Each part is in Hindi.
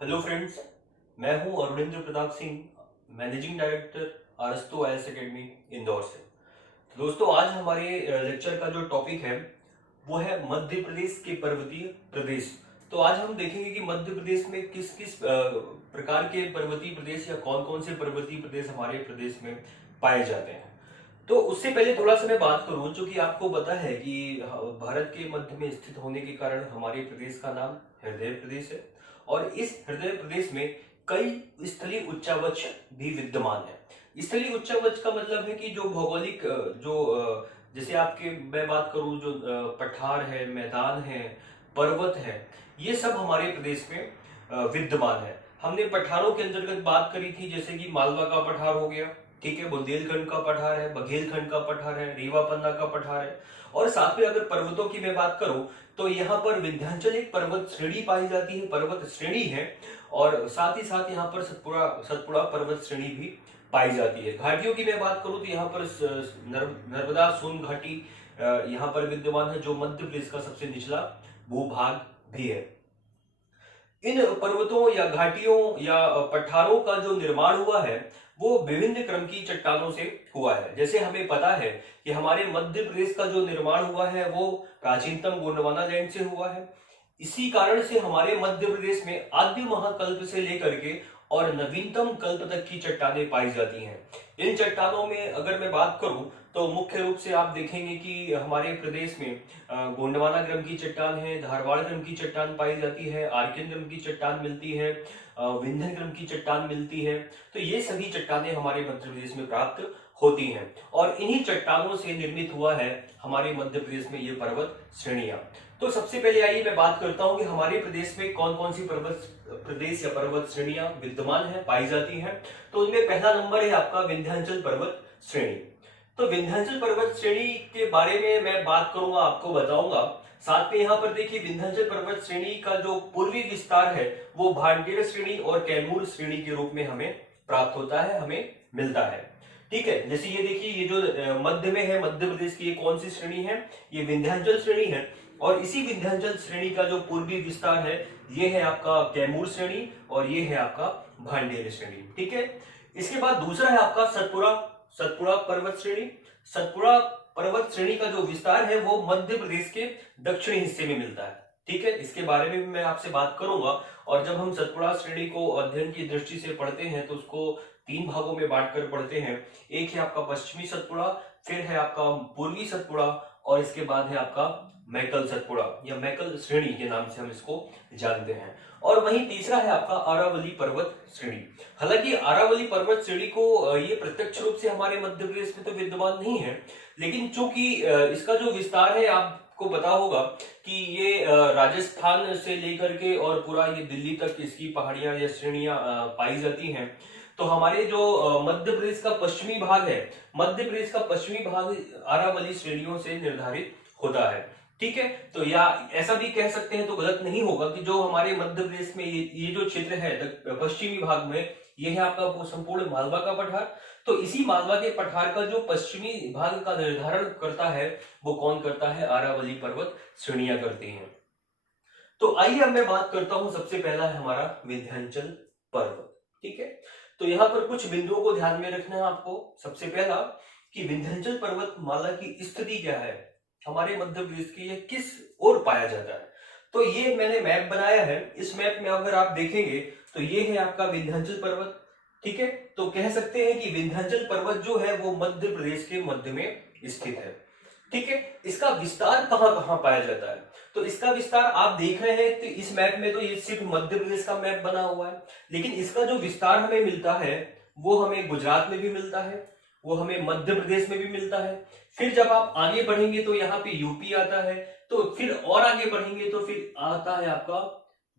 हेलो फ्रेंड्स, मैं हूं अरुणेंद्र प्रताप सिंह, मैनेजिंग डायरेक्टर अरस्तु आईएएस एकेडमी इंदौर से। तो दोस्तों, आज हमारे लेक्चर का जो टॉपिक है वो है मध्य प्रदेश के पर्वतीय प्रदेश। तो आज हम देखेंगे कि मध्य प्रदेश में किस किस प्रकार के पर्वतीय प्रदेश या कौन कौन से पर्वतीय प्रदेश हमारे प्रदेश में पाए जाते हैं। तो उससे पहले थोड़ा सा मैं बात करूं, जो कि आपको पता है कि भारत के मध्य में स्थित होने के कारण हमारे प्रदेश का नाम हृदय प्रदेश है। और इस हृदय प्रदेश में कई स्थलीय उच्चावच भी विद्यमान है। स्थलीय उच्चावच का मतलब है कि जो भौगोलिक जैसे आपके मैं बात करूं, जो पठार है, मैदान है, पर्वत है, ये सब हमारे प्रदेश में विद्यमान है। हमने पठारों के अंतर्गत बात करी थी, जैसे कि मालवा का पठार हो गया, ठीक है, बुंदेलखंड का पठार है, बघेलखंड का पठार है, रीवा पन्ना का पठार है। और साथ में अगर पर्वतों की मैं बात करूं तो यहाँ पर विंध्याचल एक पर्वत श्रेणी पाई जाती है, पर्वत श्रेणी है। और साथ ही साथ यहाँ पर सतपुड़ा सतपुड़ा पर्वत श्रेणी भी पाई जाती है। घाटियों की मैं बात करूं तो यहाँ पर नर्मदा सोन घाटी यहाँ पर विद्यमान है, जो मध्य प्रदेश का सबसे निचला भूभाग भी है। इन पर्वतों या घाटियों या पठारों का जो निर्माण हुआ है वो विभिन्न क्रम की चट्टानों से हुआ है। जैसे हमें पता है कि हमारे मध्य प्रदेश का जो निर्माण हुआ है वो प्राचीनतम गोंडवाना लैंड से हुआ है। इसी कारण से हमारे मध्य प्रदेश में आद्य महाकल्प से लेकर के और नवीनतम कल्प तक की चट्टानें पाई जाती हैं। इन चट्टानों में अगर मैं बात करूं तो मुख्य रूप से आप देखेंगे कि हमारे प्रदेश में गोंडवाना क्रम की चट्टान है, धारवाड़ क्रम की चट्टान पाई जाती है, आर्किन क्रम की चट्टान मिलती है, विंध्य क्रम की चट्टान मिलती है। तो ये सभी चट्टानें हमारे मध्य प्रदेश में प्राप्त होती हैं और इन्हीं चट्टानों से निर्मित हुआ है हमारे मध्य प्रदेश में ये पर्वत श्रेणियां। तो सबसे पहले आइए मैं बात करता हूं कि हमारे प्रदेश में कौन कौन सी पर्वत प्रदेश या पर्वत श्रेणियां विद्यमान है, पाई जाती हैं। तो उनमें पहला नंबर है आपका विंध्याचल पर्वत श्रेणी। तो विंध्याचल पर्वत श्रेणी के बारे में मैं बात करूंगा, आपको बताऊंगा। साथ में यहाँ पर देखिए, विंध्याचल पर्वत श्रेणी का जो पूर्वी विस्तार है वो भांडेर श्रेणी और कैमूर श्रेणी के रूप में हमें प्राप्त होता है, हमें मिलता है। ठीक है, जैसे ये देखिए, ये जो मध्य में है, मध्य प्रदेश की ये कौन सी श्रेणी है, ये विंध्याचल श्रेणी है। और इसी विंध्याचल श्रेणी का जो पूर्वी विस्तार है ये है आपका कैमूर श्रेणी और ये है आपका भांडेर श्रेणी। ठीक है, इसके बाद दूसरा है आपका सतपुड़ा सतपुड़ा पर्वत श्रेणी। सतपुड़ा पर्वत श्रेणी का जो विस्तार है वो मध्य प्रदेश के दक्षिणी हिस्से में मिलता है। ठीक है, इसके बारे में भी मैं आपसे बात करूंगा। और जब हम सतपुड़ा श्रेणी को अध्ययन की दृष्टि से पढ़ते हैं तो उसको तीन भागों में बांटकर पढ़ते हैं। एक है आपका पश्चिमी सतपुड़ा, फिर है आपका पूर्वी सतपुड़ा और इसके बाद है आपका मैकल सतपुड़ा या मैकल श्रेणी के नाम से हम इसको जानते हैं। और वहीं तीसरा है आपका अरावली पर्वत श्रेणी। हालांकि अरावली पर्वत श्रेणी को ये प्रत्यक्ष रूप से हमारे मध्य प्रदेश में तो विद्यमान नहीं है, लेकिन चूंकि इसका जो विस्तार है आपको पता होगा कि ये राजस्थान से लेकर के और पूरा ये दिल्ली तक इसकी पहाड़ियां या श्रेणियां पाई जाती हैं। तो हमारे जो मध्य प्रदेश का पश्चिमी भाग है, मध्य प्रदेश का पश्चिमी भाग अरावली श्रेणियों से निर्धारित होता है। ठीक है, तो या ऐसा भी कह सकते हैं तो गलत नहीं होगा कि जो हमारे मध्य प्रदेश में ये जो क्षेत्र है पश्चिमी भाग में, ये है आपका संपूर्ण मालवा का पठार। तो इसी मालवा के पठार का जो पश्चिमी भाग का निर्धारण करता है वो कौन करता है, अरावली पर्वत श्रेणियां करती हैं। तो आइए अब मैं बात करता हूं, सबसे पहला है हमारा विंध्याचल पर्वत। ठीक है, तो यहाँ पर कुछ बिंदुओं को ध्यान में रखना है आपको। सबसे पहला कि विंध्याचल पर्वत माला की स्थिति क्या है, हमारे मध्य प्रदेश की, ये किस ओर पाया जाता है। तो ये मैंने मैप बनाया है। इस मैप में अगर आप देखेंगे तो ये है आपका विंध्याचल पर्वत। ठीक है, तो कह सकते हैं कि विंध्याचल पर्वत जो है वो मध्य प्रदेश के मध्य में स्थित है। ठीक है, इसका विस्तार कहां कहां पाया जाता है, तो इसका विस्तार आप देख रहे हैं तो इस मैप में तो ये सिर्फ मध्य प्रदेश का मैप बना हुआ है, लेकिन इसका जो विस्तार हमें मिलता है वो हमें गुजरात में भी मिलता है, वो हमें मध्य प्रदेश में भी मिलता है। फिर जब आप आगे बढ़ेंगे तो यहाँ पे यूपी आता है, तो फिर और आगे बढ़ेंगे तो फिर आता है आपका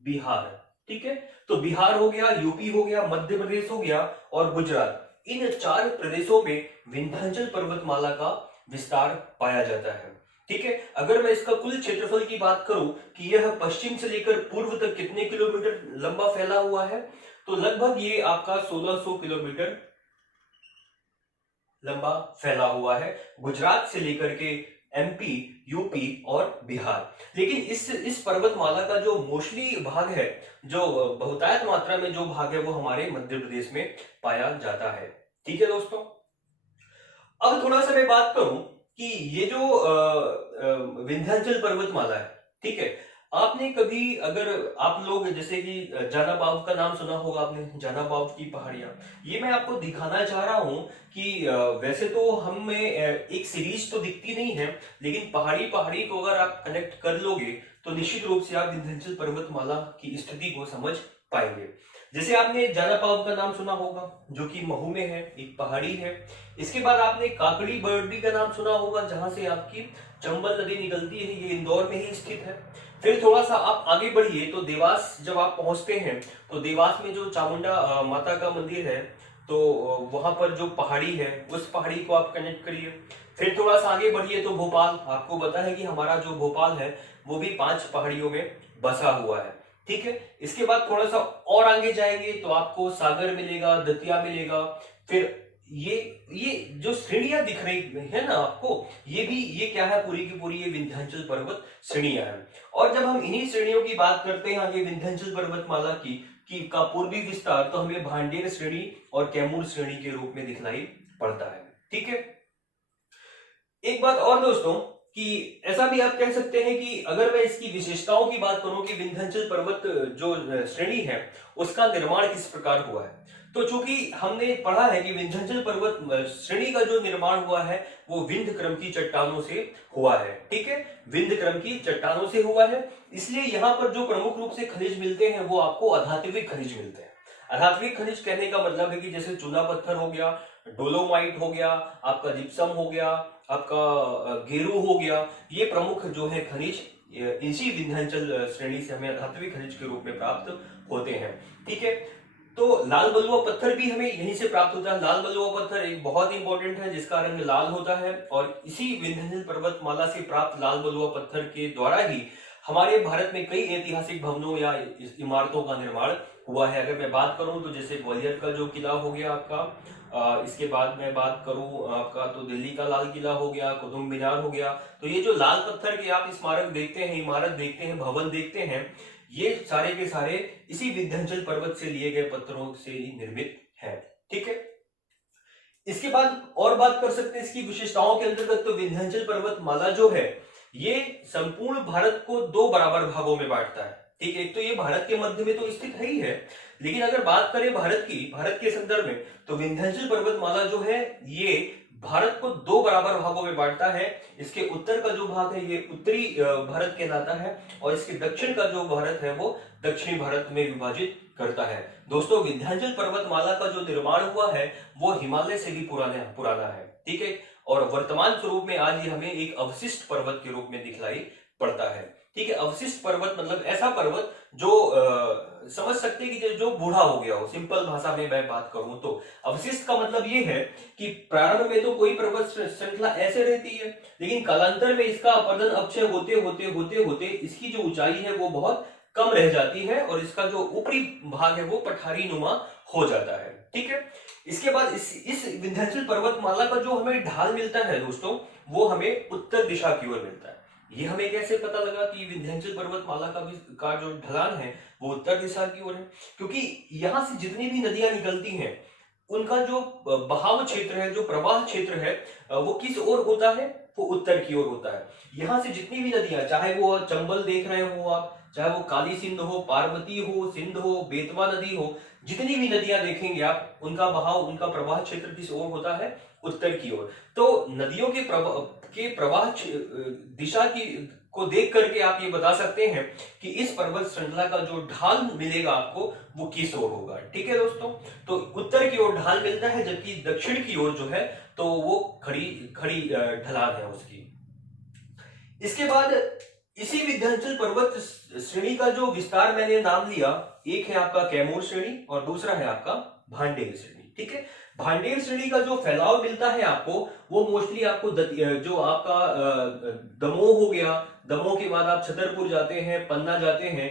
बिहार। ठीक है, तो बिहार हो गया, यूपी हो गया, मध्य प्रदेश हो गया और गुजरात। इन चार प्रदेशों में विंध्याचल पर्वतमाला का विस्तार पाया जाता है। ठीक है, अगर मैं इसका कुल क्षेत्रफल की बात करूं कि यह पश्चिम से लेकर पूर्व तक कितने किलोमीटर लंबा फैला हुआ है, तो लगभग ये आपका 1600 किलोमीटर लंबा फैला हुआ है। गुजरात से लेकर के एमपी, यूपी और बिहार। लेकिन इस पर्वतमाला का जो मोस्टली भाग है, जो बहुतायत मात्रा में जो भाग है, वो हमारे मध्य प्रदेश में पाया जाता है। ठीक है दोस्तों, अब थोड़ा सा मैं बात करूं कि ये जो विंध्याचल पर्वतमाला है, ठीक है, आपने कभी, अगर आप लोग जैसे कि जाना बाव का नाम सुना होगा आपने, जाना बाव की पहाड़ियां, ये मैं आपको दिखाना चाह रहा हूं कि वैसे तो हमें एक सीरीज तो दिखती नहीं है, लेकिन पहाड़ी पहाड़ी को अगर आप कनेक्ट कर लोगे तो निश्चित रूप से आप विंध्याचल पर्वतमाला की स्थिति को समझ पाएंगे। जैसे आपने जाना पाव का नाम सुना होगा, जो कि महू में है, एक पहाड़ी है। इसके बाद आपने काकड़ी बर्डी का नाम सुना होगा, जहां से आपकी चंबल नदी निकलती है, ये इंदौर में ही स्थित है। फिर थोड़ा सा आप आगे बढ़िए तो देवास जब आप पहुंचते हैं तो देवास में जो चामुंडा माता का मंदिर है, तो वहां पर जो पहाड़ी है, उस पहाड़ी को आप कनेक्ट करिए। फिर थोड़ा सा आगे बढ़िए तो भोपाल, आपको पता है कि हमारा जो भोपाल है वो भी 5 पहाड़ियों में बसा हुआ है। ठीक है, इसके बाद थोड़ा सा और आगे जाएंगे तो आपको सागर मिलेगा, दतिया मिलेगा। फिर ये जो श्रेणियां दिख रही है ना आपको, ये क्या है, पूरी की पूरी ये विंध्याचल पर्वत श्रेणियां हैं। और जब हम इन्हीं श्रेणियों की बात करते हैं आगे विंध्याचल पर्वतमाला की का पूर्वी विस्तार, तो हमें भांडेर श्रेणी और कैमूर श्रेणी के रूप में दिखलाई पड़ता है। ठीक है, एक बात और दोस्तों, कि ऐसा भी आप कह सकते हैं कि अगर मैं इसकी विशेषताओं की बात करूं कि विंध्याचल पर्वत जो श्रेणी है उसका निर्माण किस प्रकार हुआ है, तो चूंकि हमने पढ़ा है कि विंध्याचल पर्वत श्रेणी का जो निर्माण हुआ है वो विंध्य क्रम की चट्टानों से हुआ है। ठीक है, विंध्य क्रम की चट्टानों से हुआ है, इसलिए यहाँ पर जो प्रमुख रूप से खनिज मिलते हैं वो आपको अधात्विक खनिज मिलते हैं। अधात्विक खनिज कहने का मतलब है कि जैसे चूना पत्थर हो गया, डोलोमाइट हो गया, आपका जिप्सम हो गया, आपका गेरू हो गया, ये प्रमुख जो है खनिज इसी विंध्याचल श्रेणी से हमें अधात्विक खनिज के रूप में प्राप्त होते हैं। ठीक है, तो लाल बलुआ पत्थर भी हमें यहीं से प्राप्त होता है। लाल बलुआ पत्थर एक बहुत इंपॉर्टेंट है, जिसका रंग लाल होता है, और इसी विंध्याचल पर्वतमाला से प्राप्त लाल बलुआ पत्थर के द्वारा ही हमारे भारत में कई ऐतिहासिक भवनों या इमारतों का निर्माण हुआ है। अगर मैं बात करूं तो जैसे ग्वालियर का जो किला हो गया आपका, इसके बाद मैं बात करूं आपका तो दिल्ली का लाल किला हो गया, कुतुब मीनार हो गया। तो ये जो लाल पत्थर के आप स्मारक देखते हैं, इमारत देखते हैं, भवन देखते हैं, ये सारे के सारे इसी विंध्याचल पर्वत से लिए गए पत्थरों से ही निर्मित है। ठीक है, इसके बाद और बात कर सकते हैं इसकी विशेषताओं के अंतर्गत, तो विंध्याचल पर्वतमाला जो है ये संपूर्ण भारत को 2 बराबर भागों में बांटता है। ठीक है, एक तो ये भारत के मध्य में तो स्थित है ही है, लेकिन अगर बात करें भारत के संदर्भ में, तो विंध्याचल पर्वतमाला जो है ये भारत को 2 बराबर भागों में बांटता है। इसके उत्तर का जो भाग है ये उत्तरी भारत कहलाता है, और इसके दक्षिण का जो भारत है वो दक्षिणी भारत में विभाजित करता है। दोस्तों, विंध्याचल पर्वतमाला का जो निर्माण हुआ है वो हिमालय से भी पुराना है। ठीक है, और वर्तमान स्वरूप में आज ये हमें एक अवशिष्ट पर्वत के रूप में दिखलाई पड़ता है। ठीक है, अवशिष्ट पर्वत मतलब ऐसा पर्वत जो समझ सकते हैं कि जो बूढ़ा हो गया हो। सिंपल भाषा में मैं बात करूं तो अवशिष्ट का मतलब ये है कि प्रारंभ में तो कोई पर्वत श्रृंखला ऐसे रहती है, लेकिन कालांतर में इसका अपरदन अपक्षय होते होते इसकी जो ऊंचाई है वो बहुत कम रह जाती है, और इसका जो ऊपरी भाग है वो पठारी नुमा हो जाता है। ठीक है, इसके बाद इस विंध्याचल पर्वतमाला का जो हमें ढाल मिलता है दोस्तों, वो हमें उत्तर दिशा की ओर मिलता है। ये हमें कैसे पता लगा कि विंध्याचल पर्वतमाला का जो ढलान है वो उत्तर दिशा की ओर है? क्योंकि यहां से जितनी भी नदियां निकलती हैं उनका जो बहाव क्षेत्र है, जो प्रवाह क्षेत्र है, वो किस ओर होता है? वो उत्तर की ओर होता है। यहां से जितनी भी नदियां, चाहे वो चंबल देख रहे हो आप, चाहे वो काली सिंध हो, पार्वती हो, सिंध हो, बेतवा नदी हो, जितनी भी नदियां देखेंगे आप, उनका बहाव, उनका प्रवाह क्षेत्र किस ओर होता है? उत्तर की ओर। तो नदियों के प्रवाह दिशा की को देख करके आप ये बता सकते हैं कि इस पर्वत श्रृंखला का जो ढाल मिलेगा आपको वो किस ओर होगा। ठीक है दोस्तों, तो उत्तर की ओर ढाल मिलता है, जबकि दक्षिण की ओर जो है तो वो खड़ी ढलान है उसकी। इसके बाद इसी विंध्याचल पर्वत श्रेणी का जो विस्तार मैंने नाम लिया, एक है आपका कैमूर श्रेणी और दूसरा है आपका भांडेर श्रेणी। ठीक है, भांडेर श्रेणी का जो फैलाव मिलता है आपको वो मोस्टली आपको जो आपका दमोह हो गया, दमोह के बाद आप छतरपुर जाते हैं, पन्ना जाते हैं।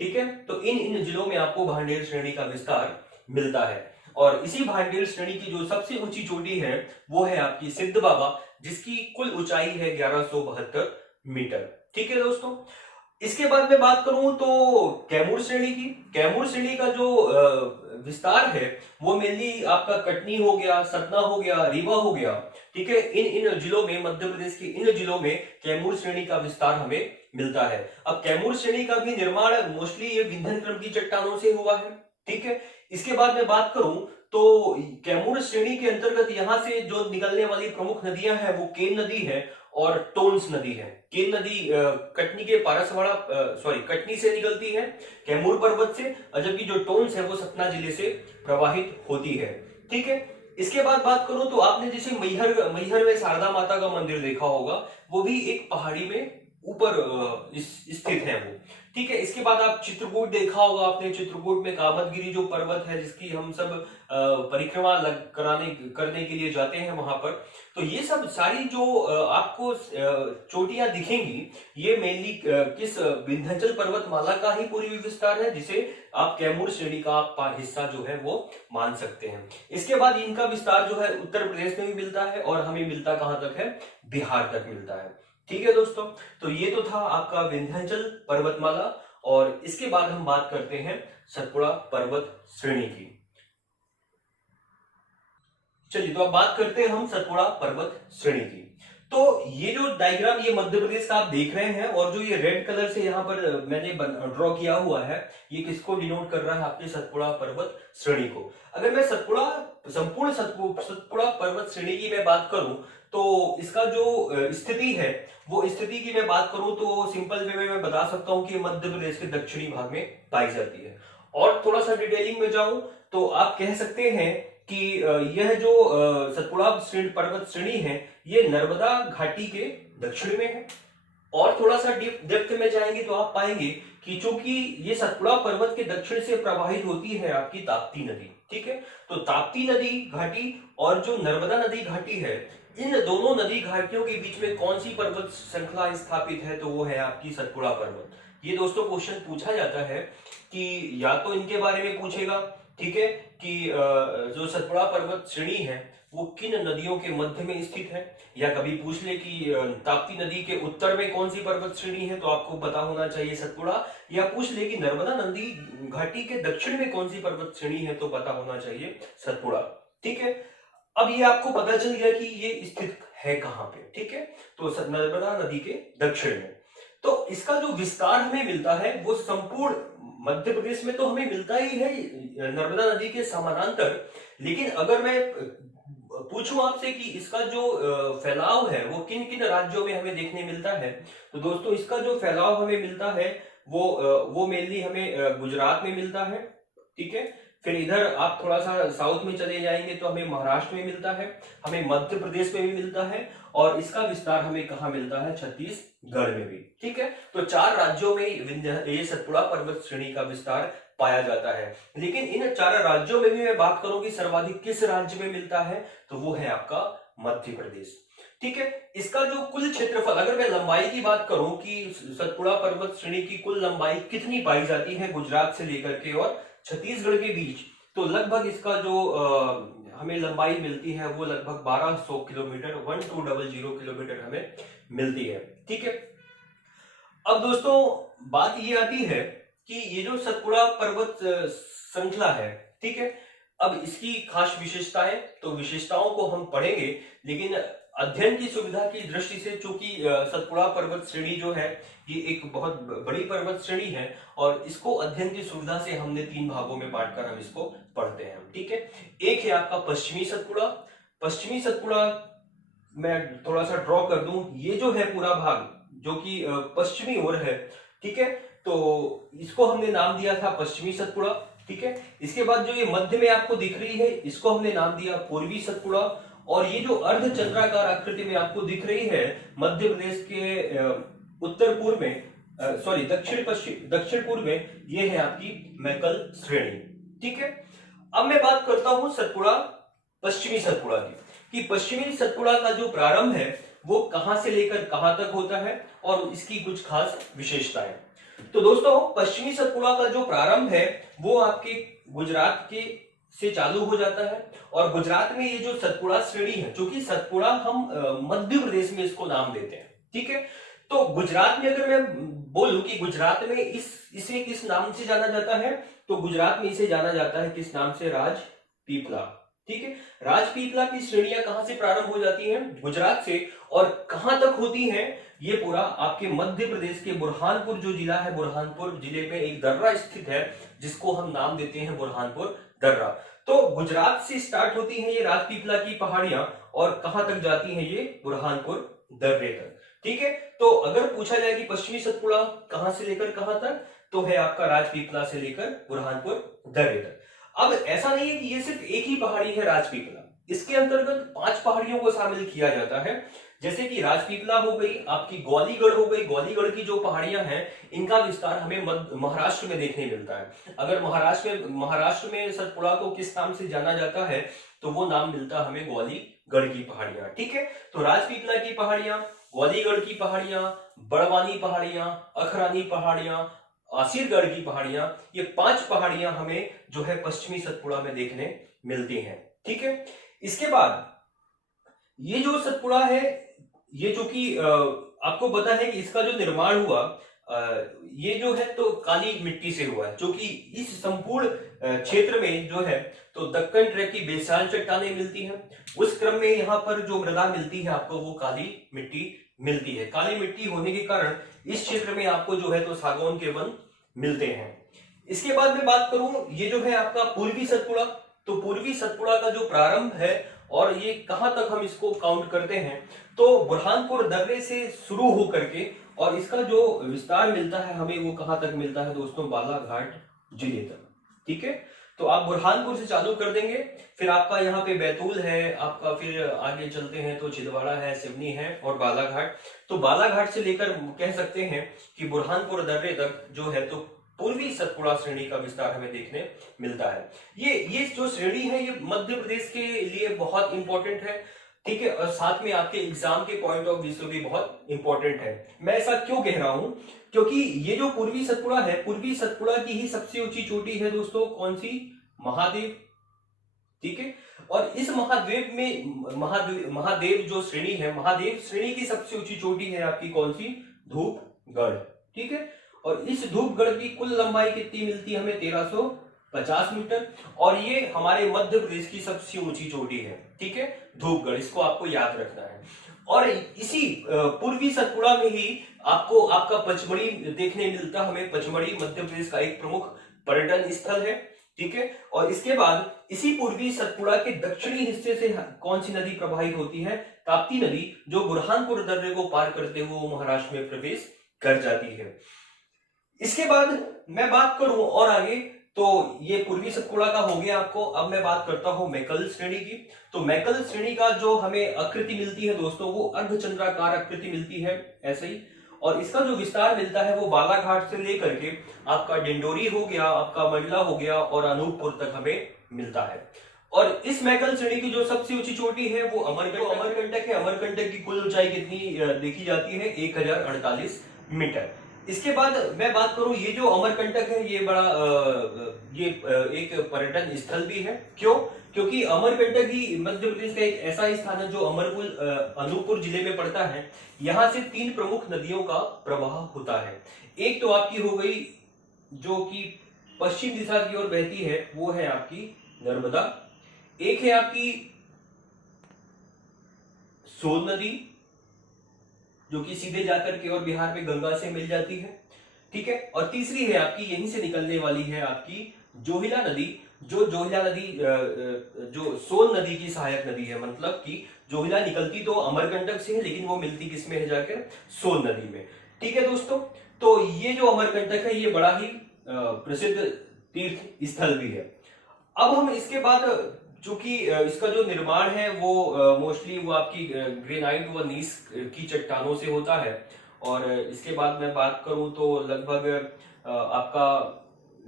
ठीक है, तो इन जिलों में आपको भांडेर श्रेणी का विस्तार मिलता है। और इसी भांडेर श्रेणी की जो सबसे ऊंची चोटी है वो है आपकी सिद्ध बाबा, जिसकी कुल ऊंचाई है 1172 मीटर। ठीक है दोस्तों, इसके बाद मैं बात करूं तो कैमूर श्रेणी की। कैमूर श्रेणी का जो विस्तार है वो मेनली आपका कटनी हो गया, सतना हो गया, रीवा हो गया। ठीक है, इन जिलों में, मध्य प्रदेश के इन जिलों में कैमूर श्रेणी का विस्तार हमें मिलता है। अब कैमूर श्रेणी का भी निर्माण मोस्टली ये विंध्य क्रम की चट्टानों से हुआ है। ठीक है, इसके बाद मैं बात करूं तो कैमूर श्रेणी के अंतर्गत यहां से जो निकलने वाली प्रमुख नदियां हैं वो केन नदी है और टोन्स नदी है। केन नदी कटनी के पारसवाड़ा कटनी से निकलती है, कैमूर पर्वत से, जबकि जो टोन्स है वो सतना जिले से प्रवाहित होती है। ठीक है, इसके बाद बात करूं तो आपने जैसे मैहर में शारदा माता का मंदिर देखा होगा, वो भी एक पहाड़ी में ऊपर स्थित है वो। ठीक है, इसके बाद आप चित्रकूट देखा होगा आपने, चित्रकूट में कामतगिरी जो पर्वत है जिसकी हम सब परिक्रमा करने के लिए जाते हैं वहां पर। तो ये सब सारी जो आपको चोटियां दिखेंगी ये मेनली किस विंध्याचल पर्वतमाला का ही पूरी विस्तार है, जिसे आप कैमूर श्रेणी का आप हिस्सा जो है वो मान सकते हैं। इसके बाद इनका विस्तार जो है उत्तर प्रदेश में भी मिलता है और हमें मिलता कहां तक है, बिहार तक मिलता है। ठीक है दोस्तों, तो ये तो था आपका विंध्याचल पर्वतमाला, और इसके बाद हम बात करते हैं सतपुड़ा पर्वत श्रेणी की। चलिए, तो अब बात करते हैं हम सतपुड़ा पर्वत श्रेणी की। तो ये जो डायग्राम ये मध्य प्रदेश का आप देख रहे हैं, और जो ये रेड कलर से यहाँ पर मैंने ड्रॉ किया हुआ है, ये किसको डिनोट कर रहा है, आपके सतपुड़ा पर्वत श्रेणी को। अगर मैं संपूर्ण सतपुड़ा पर्वत श्रेणी की मैं बात करूं तो इसका जो स्थिति है वो स्थिति की मैं बात करूं तो सिंपल वे में मैं बता सकता हूं कि मध्य प्रदेश के दक्षिणी भाग में पाई जाती है। और थोड़ा सा डिटेलिंग में जाऊं तो आप कह सकते हैं कि यह जो सतपुड़ा पर्वत श्रेणी है ये नर्मदा घाटी के दक्षिण में है। और थोड़ा सा डेप्थ में जाएंगे तो आप पाएंगे कि चूंकि ये सतपुड़ा पर्वत के दक्षिण से प्रवाहित होती है आपकी ताप्ती नदी। ठीक है, तो ताप्ती नदी घाटी और जो नर्मदा नदी घाटी है, इन दोनों नदी घाटियों के बीच में कौन सी पर्वत श्रृंखला स्थापित है, तो वो है आपकी सतपुड़ा पर्वत। ये दोस्तों क्वेश्चन पूछा जाता है कि या तो इनके बारे में पूछेगा, ठीक है, कि जो सतपुड़ा पर्वत श्रेणी है वो किन नदियों के मध्य में स्थित है, या कभी पूछ ले कि ताप्ती नदी के उत्तर में कौन सी पर्वत श्रेणी है तो आपको पता होना चाहिए सतपुड़ा, या पूछ ले कि नर्मदा नदी घाटी के दक्षिण में कौन सी पर्वत श्रेणी है तो पता होना चाहिए सतपुड़ा। ठीक है, अब ये आपको पता चल गया कि ये स्थित है कहां पे। ठीक है, तो नर्मदा नदी के दक्षिण में। तो इसका जो विस्तार हमें मिलता है वो संपूर्ण मध्य प्रदेश में तो हमें मिलता ही है नर्मदा नदी के समानांतर, लेकिन अगर मैं पूछूं आपसे कि इसका जो फैलाव है वो किन किन राज्यों में हमें देखने मिलता है, तो दोस्तों इसका जो फैलाव हमें मिलता है वो मेनली हमें गुजरात में मिलता है। ठीक है, फिर इधर आप थोड़ा सा साउथ में चले जाएंगे तो हमें महाराष्ट्र में मिलता है, हमें मध्य प्रदेश में भी मिलता है, और इसका विस्तार हमें कहाँ मिलता है, छत्तीसगढ़ में भी। ठीक है, तो 4 राज्यों में ये सतपुड़ा पर्वत श्रेणी का विस्तार पाया जाता है। लेकिन इन 4 राज्यों में भी मैं बात करूं कि सर्वाधिक किस राज्य में मिलता है, तो वो है आपका मध्य प्रदेश। ठीक है, इसका जो कुल क्षेत्रफल, अगर मैं लंबाई की बात करूं कि सतपुड़ा पर्वत श्रेणी की कुल लंबाई कितनी पाई जाती है गुजरात से लेकर के और छत्तीसगढ़ के बीच, तो लगभग इसका जो हमें लंबाई मिलती है वो लगभग 1200 किलोमीटर, 1200 किलोमीटर हमें मिलती है। ठीक है, अब दोस्तों बात ये आती है कि ये जो सतपुड़ा पर्वत श्रृंखला है, ठीक है, अब इसकी खास विशेषताएं, तो विशेषताओं को हम पढ़ेंगे, लेकिन अध्ययन की सुविधा की दृष्टि से चूंकि सतपुड़ा पर्वत श्रेणी जो है ये एक बहुत बड़ी पर्वत श्रेणी है, और इसको अध्ययन की सुविधा से हमने 3 भागों में बांटकर हम इसको पढ़ते हैं। ठीक है, एक है आपका पश्चिमी सतपुड़ा। पश्चिमी सतपुड़ा मैं थोड़ा सा ड्रॉ कर दूं, ये जो है पूरा भाग जो कि पश्चिमी ओर है, ठीक है, तो इसको हमने नाम दिया था पश्चिमी सतपुड़ा। ठीक है, इसके बाद जो ये मध्य में आपको दिख रही है इसको हमने नाम दिया पूर्वी सतपुड़ा, और ये जो अर्धचंद्राकार आकृति में आपको दिख रही है मध्य प्रदेश के उत्तर पूर्व में, दक्षिण पूर्व में, ये है आपकी मैकल श्रेणी। ठीक है, अब मैं बात करता हूं सतपुड़ा, पश्चिमी सतपुड़ा की, कि पश्चिमी सतपुड़ा का जो प्रारंभ है वो कहां से लेकर कहां तक होता है और इसकी कुछ खास विशेषताएं। तो दोस्तों पश्चिमी सतपुड़ा का जो प्रारंभ है वो आपके गुजरात के से चालू हो जाता है। और गुजरात में ये जो सतपुड़ा श्रेणी है, जो कि सतपुड़ा हम मध्य प्रदेश में इसको नाम देते हैं, ठीक है। तो गुजरात में अगर मैं बोलूं कि गुजरात में इसे किस नाम से जाना जाता है, तो गुजरात में इसे जाना जाता है किस नाम से, राजपीपला, ठीक है। राजपीपला की श्रेणियां कहां से प्रारंभ हो जाती हैं, गुजरात से, और कहां तक होती हैं, ये पूरा आपके मध्य प्रदेश के बुरहानपुर जो जिला है, बुरहानपुर जिले में एक दर्रा स्थित है जिसको हम नाम देते हैं बुरहानपुर दर्रा। तो गुजरात से स्टार्ट होती हैं ये राजपीपला की पहाड़ियां और कहां तक जाती हैं, ये बुरहानपुर दर्रे तक, ठीक है। तो अगर पूछा जाए कि पश्चिमी सतपुड़ा कहां से लेकर कहां तक, तो है आपका राजपीपला से लेकर बुरहानपुर दर्रे तक। अब ऐसा नहीं है कि ये सिर्फ एक ही पहाड़ी है राजपीपला, इसके अंतर्गत 5 पहाड़ियों को शामिल किया जाता है। जैसे कि राजपीपला हो गई, आपकी ग्वालीगढ़ हो गई, ग्वालीगढ़ की जो पहाड़ियां हैं इनका विस्तार हमें महाराष्ट्र में देखने मिलता है। अगर महाराष्ट्र में सतपुड़ा को किस नाम से जाना जाता है, तो वो नाम मिलता हमें ग्वालीगढ़ की पहाड़ियां, ठीक है। तो राजपीपला की पहाड़ियां, ग्वालीगढ़ की पहाड़ियां, बड़वानी पहाड़ियां, अखरानी पहाड़ियां, आसिरगढ़ की पहाड़ियां, ये 5 पहाड़ियां हमें जो है पश्चिमी सतपुड़ा में देखने मिलती हैं, ठीक है। इसके बाद ये जो सतपुड़ा है, ये जो कि आपको पता है कि इसका जो निर्माण हुआ, ये जो है तो काली मिट्टी से हुआ है, जो कि इस संपूर्ण क्षेत्र में जो है तो दक्कन ट्रैप की बेसाल चट्टानें मिलती हैं। उस क्रम में यहाँ पर जो मृदा मिलती है आपको, वो काली मिट्टी मिलती है। काली मिट्टी होने के कारण इस क्षेत्र में आपको जो है तो सागौन के वन मिलते हैं। इसके बाद मैं बात करूं, ये जो है आपका पूर्वी सतपुड़ा, तो पूर्वी सतपुड़ा का जो प्रारंभ है और ये कहां तक हम इसको काउंट करते हैं, तो बुरहानपुर दर्रे से शुरू होकर के, और इसका जो विस्तार मिलता है हमें वो कहां तक मिलता है दोस्तों, बालाघाट जिले तक, ठीक है। तो आप बुरहानपुर से चालू कर देंगे, फिर आपका यहाँ पे बैतूल है आपका, फिर आगे चलते हैं तो छिंदवाड़ा है, सिवनी है और बालाघाट। तो बालाघाट से लेकर कह सकते हैं कि बुरहानपुर दर्रे तक जो है तो पूर्वी सतपुड़ा श्रेणी का विस्तार हमें देखने मिलता है। ये जो श्रेणी है ये मध्य प्रदेश के लिए बहुत इंपॉर्टेंट है, ठीक है, और साथ में आपके एग्जाम के पॉइंट ऑफ व्यू से भी बहुत इंपॉर्टेंट है। मैं ऐसा क्यों कह रहा हूं, क्योंकि ये जो पूर्वी सतपुड़ा है, पूर्वी सतपुड़ा की ही सबसे ऊंची चोटी है दोस्तों, कौन सी, महादेव, ठीक है। और इस महादेव में महादेव जो श्रेणी है, महादेव श्रेणी की सबसे ऊंची चोटी है आपकी कौन सी, धूपगढ़, ठीक है। और इस धूपगढ़ की कुल लंबाई कितनी मिलती है हमें, 1350 मीटर, और ये हमारे मध्य प्रदेश की सबसे ऊंची चोटी है, ठीक है, धूपगढ़, इसको आपको याद रखना है। और इसी पूर्वी सतपुड़ा में ही आपको आपका पचमढ़ी देखने मिलता, हमें पचमढ़ी मध्य प्रदेश का एक प्रमुख पर्यटन स्थल है, ठीक है। और इसके बाद इसी पूर्वी सतपुड़ा के दक्षिणी हिस्से से कौन सी नदी प्रवाहित होती है, ताप्ती नदी, जो बुरहानपुर दर्रे को पार करते हुए महाराष्ट्र में प्रवेश कर जाती है। इसके बाद मैं बात करूं और आगे, तो ये पूर्वी सतपुड़ा का हो गया आपको। अब मैं बात करता हूं मैकल श्रेणी की। तो मैकल श्रेणी का जो हमें आकृति मिलती है दोस्तों, वो अर्धचंद्राकार आकृति मिलती है ऐसे ही, और इसका जो विस्तार मिलता है वो बालाघाट से लेकर के आपका डिंडोरी हो गया, आपका मंडला हो गया और अनूपपुर तक हमें मिलता है। और इस मैकल श्रेणी की जो सबसे ऊंची चोटी है वो अमरकंटक है। अमरकंटक की कुल ऊंचाई कितनी देखी जाती है, 1048 मीटर। इसके बाद मैं बात करूं, ये जो अमरकंटक है ये बड़ा एक पर्यटन स्थल भी है। क्यों, क्योंकि अमरकंटक ही मध्य प्रदेश का एक ऐसा स्थान है जो अनूपपुर जिले में पड़ता है। यहां से 3 प्रमुख नदियों का प्रवाह होता है। एक तो आपकी हो गई जो कि पश्चिम दिशा की ओर बहती है, वो है आपकी नर्मदा। एक है आपकी सोन नदी, जो कि सीधे जाकर के और बिहार में गंगा से मिल जाती है, ठीक है। और तीसरी है आपकी यहीं से निकलने वाली है आपकी जोहिला नदी, जो जोहिला नदी जो सोन नदी की सहायक नदी है। मतलब कि जोहिला निकलती तो अमरकंटक से है, लेकिन वो मिलती किसमें है, जाकर सोन नदी में, ठीक है दोस्तों। तो ये जो अमरकंटक है ये बड़ा ही प्रसिद्ध तीर्थ स्थल भी है। अब हम इसके बाद, चूंकि इसका जो निर्माण है वो मोस्टली वो आपकी ग्रेनाइट व नीस की चट्टानों से होता है। और इसके बाद मैं बात करूं तो लगभग आपका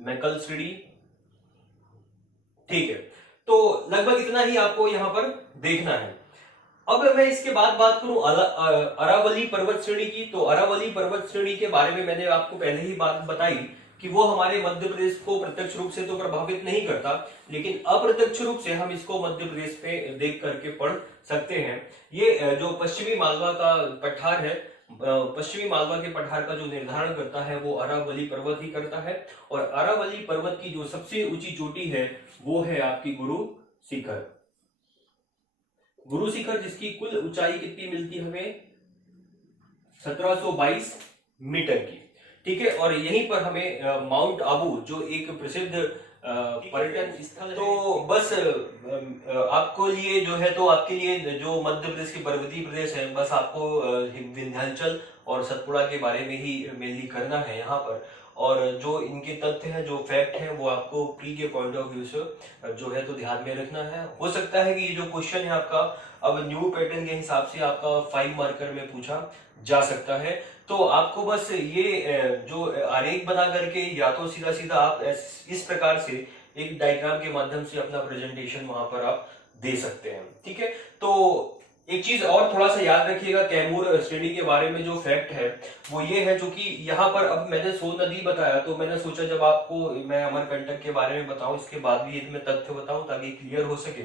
मैकल श्रेणी, ठीक है। तो लगभग इतना ही आपको यहाँ पर देखना है। अब मैं इसके बाद बात करूं अरावली पर्वत श्रेणी की। तो अरावली पर्वत श्रेणी के बारे में मैंने आपको पहले ही बात बताई कि वो हमारे मध्य प्रदेश को प्रत्यक्ष रूप से तो प्रभावित नहीं करता, लेकिन अप्रत्यक्ष रूप से हम इसको मध्य प्रदेश पे देख करके पढ़ सकते हैं। ये जो पश्चिमी मालवा का पठार है, पश्चिमी मालवा के पठार का जो निर्धारण करता है वो अरावली पर्वत ही करता है, और अरावली पर्वत की जो सबसे ऊंची चोटी है वो है आपकी गुरु शिखर। गुरु शिखर जिसकी कुल ऊंचाई कितनी मिलती है हमें, 1722 मीटर की। ठीक है, और यहीं पर हमें माउंट आबू जो एक प्रसिद्ध पर्यटन स्थल है, तो बस आपको लिए जो है, तो आपके लिए जो मध्य प्रदेश के पर्वतीय प्रदेश है, बस आपको विंध्याचल और सतपुड़ा के बारे में ही मेनली करना है यहाँ पर। और जो इनके तथ्य हैं, जो फैक्ट हैं, वो आपको प्री के पॉइंट ऑफ व्यू से जो है तो ध्यान में रखना है। हो सकता है कि ये जो क्वेश्चन है आपका अब न्यू पैटर्न के हिसाब से आपका 5 मार्कर में पूछा जा सकता है। तो आपको बस ये जो आरेख बना करके या तो सीधा सीधा आप इस प्रकार से एक डायग्राम के माध्यम से अपना प्रेजेंटेशन वहां पर आप दे सकते हैं। ठीक है, तो एक चीज और थोड़ा सा याद रखिएगा, कैमूर श्रेणी के बारे में जो फैक्ट है वो ये है, जो कि यहाँ पर अब मैंने सोन नदी बताया, तो मैंने सोचा जब आपको मैं अमरकंटक के बारे में बताऊं, इसके बाद भी यदि मैं तथ्य बताऊं ताकि क्लियर हो सके।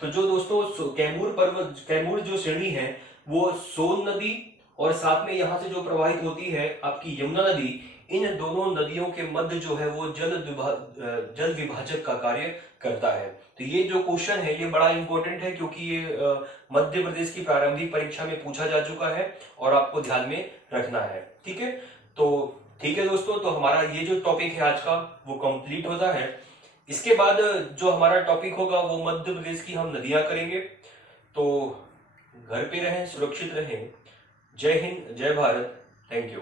तो जो दोस्तों कैमूर जो श्रेणी है वो सोन नदी और साथ में यहाँ से जो प्रवाहित होती है आपकी यमुना नदी, इन दोनों नदियों के मध्य जो है वो जल विभाजक का कार्य करता है। तो ये जो क्वेश्चन है ये बड़ा इंपॉर्टेंट है, क्योंकि ये मध्य प्रदेश की प्रारंभिक परीक्षा में पूछा जा चुका है और आपको ध्यान में रखना है। ठीक है, तो ठीक है दोस्तों, तो हमारा ये जो टॉपिक है आज का वो कंप्लीट होता है। इसके बाद जो हमारा टॉपिक होगा वो मध्य प्रदेश की हम नदियां करेंगे। तो घर पे रहें, सुरक्षित रहें। जय हिंद, जय भारत, थैंक यू।